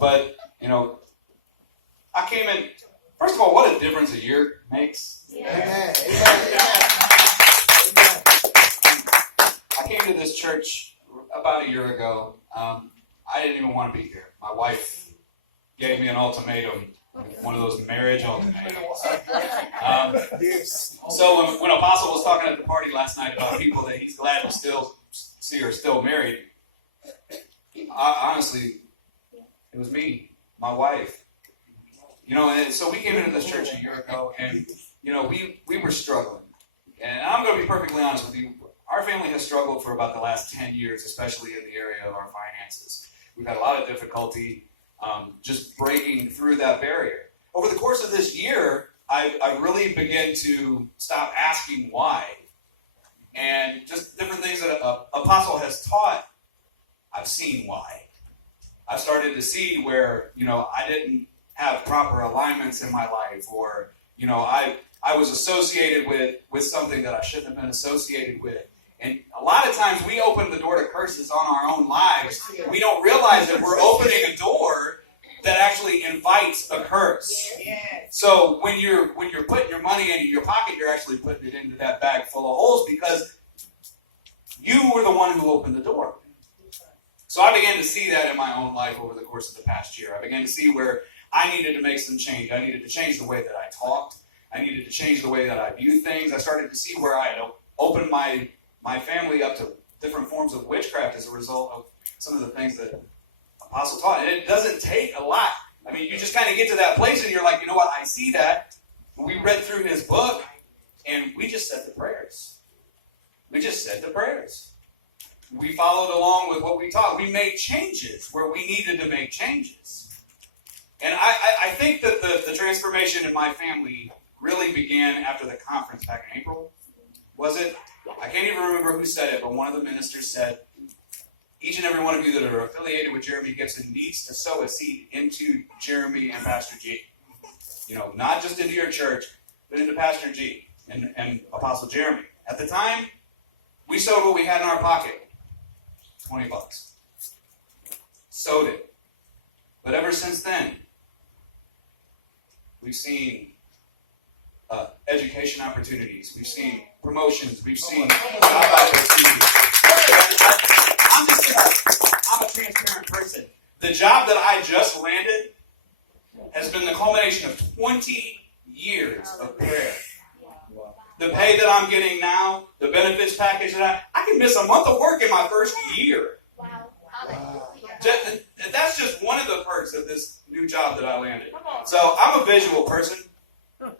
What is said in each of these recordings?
But, I came in, first of all, what a difference a year makes. Amen. I came to this church about a year ago. I didn't even want to be here. My wife gave me an ultimatum, one of those marriage ultimatums. So when Apostle was talking at the party last night about people that he's glad to still see are still married, honestly, it was me, my wife. And so we came into this church a year ago, and we were struggling. And I'm going to be perfectly honest with you. Our family has struggled for about the last 10 years, especially in the area of our finances. We've had a lot of difficulty just breaking through that barrier. Over the course of this year, I really began to stop asking why. And just different things that Apostle has taught, I've seen why. I've started to see where, I didn't have proper alignments in my life, or, I was associated with something that I shouldn't have been associated with. And a lot of times we open the door to curses on our own lives. We don't realize that we're opening a door that actually invites a curse. So when you're putting your money into your pocket, you're actually putting it into that bag full of holes because you were the one who opened the door. So I began to see that in my own life over the course of the past year. I began to see where I needed to make some change. I needed to change the way that I talked. I needed to change the way that I view things. I started to see where I had opened my family up to different forms of witchcraft as a result of some of the things that Apostle taught. And it doesn't take a lot. I mean, you just kind of get to that place and you're like, you know what, I see that. We read through his book and we just said the prayers. We just said the prayers. We followed along with what we taught. We made changes where we needed to make changes. And I think that the transformation in my family really began after the conference back in April. Was it? I can't even remember who said it, but one of the ministers said, each and every one of you that are affiliated with Jeremy Gibson needs to sow a seed into Jeremy and Pastor G. Not just into your church, but into Pastor G and Apostle Jeremy. At the time, we sowed what we had in our pocket. $20. Sowed it. But ever since then, we've seen education opportunities. We've seen promotions. We've seen job opportunities. I'm a transparent person. The job that I just landed has been the culmination of 20 years of prayer. The pay that I'm getting now, the benefits package that I can miss a month of work in my first year. Wow. That's just one of the perks of this new job that I landed. So I'm a visual person. So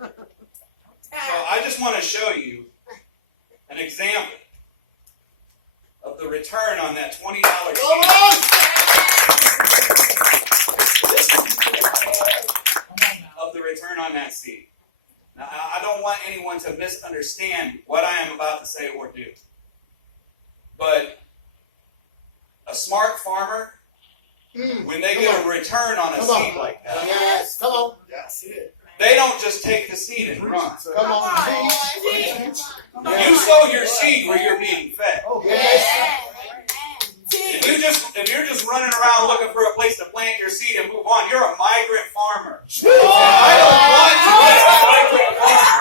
I just want to show you an example of the return on that $20 of the return on that seed. Now, I don't want anyone to misunderstand what I am about to say or do. But a smart farmer, when they get a return on a seed like that, yes, come on. Yes, they don't just take the seed and run. Come on. You sow your seed where you're being fed. If you're just running around looking for a place to plant your seed and move on, you're a migrant farmer. I don't want to be a migrant farmer.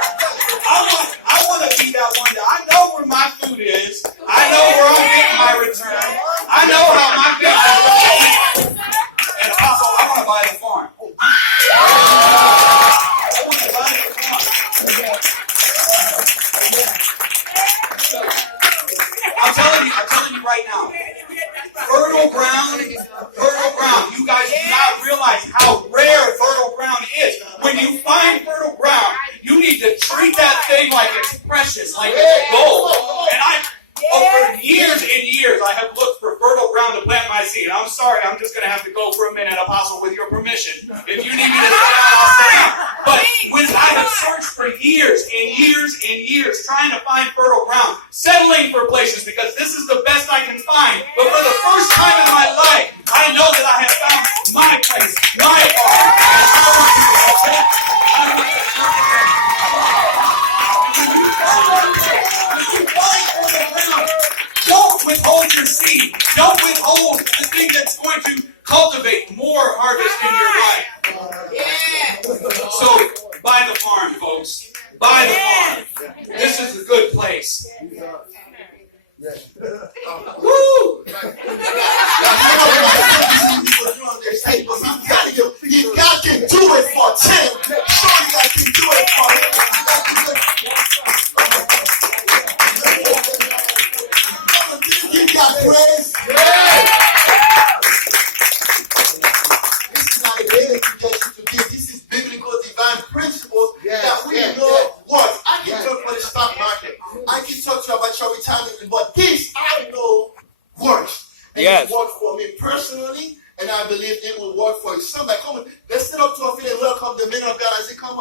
I want to be that one. I know where my food is. I know where I'm getting my return. I know how my business is. And also, I want to buy the farm. I'm telling you right now, fertile ground, you guys do not realize how rare fertile ground is. When you find fertile ground, you need to treat that thing like it's precious, like it's gold. And for years and years, I have looked for fertile ground to plant my seed. I'm sorry, I'm just going to have to go for a minute, Apostle, with your permission. If you need me to sit down, I'll sit down. But when I have searched for years and years and years trying to find fertile ground, settling for places because this is the best I can find. But for the first time in my life, I know that I have found my place, my Don't withhold your seed. Don't withhold the thing that's going to cultivate more harvest God praise? This is not a daily to get you to this. This is biblical divine principles that we know work. I can talk for the stock market. I can talk to you about your retirement, but this I know works. And it worked for me personally, and I believe it will work for you. Somebody, come on, let's sit up to our feet and welcome the men of God as they come.